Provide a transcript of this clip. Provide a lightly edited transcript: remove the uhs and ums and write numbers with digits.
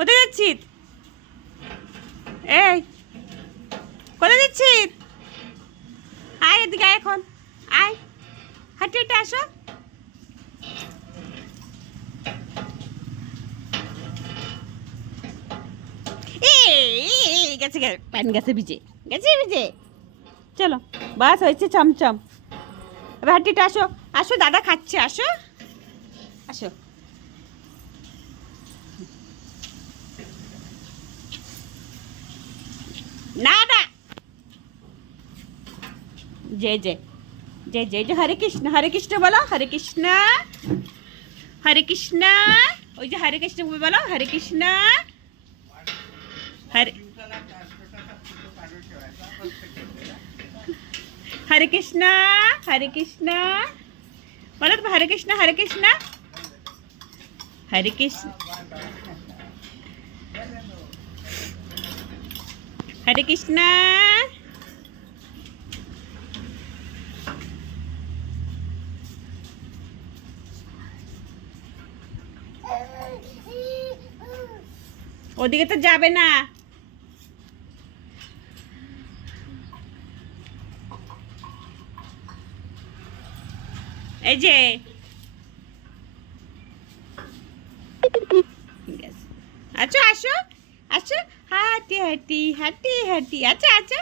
কোথায় যাচ্ছিস? এই কোথায় যাচ্ছিস? আয় এদিকে আয়, এখন আয়, হাঁটে হেঁটে আসো। গেছে প্যান গেছে ভিজে, গেছে ভিজে। চলো বাস হয়েছে, চমচম। এবার হাঁটে হেঁটে আসো, আসো, দাদা খাচ্ছে, আসো আসো। না না, জয় জয় জয় জয় জয়, হরে কৃষ্ণ বলো, হরে কৃষ্ণ হরে কৃষ্ণ। ওই যে হরে কৃষ্ণ বলো, হরে কৃষ্ণ হরে হরে কৃষ্ণ হরে কৃষ্ণ বলো তো, হরে কৃষ্ণ হরে কৃষ্ণ হরে কৃষ্ণ হরে কৃষ্ণ। ওদিকে তো যাবে না। এই যে আচ্ছা, আসো আসো, হাঁটি হাঁটি হাঁটি হাঁটি, আচ্ছা আচ্ছা।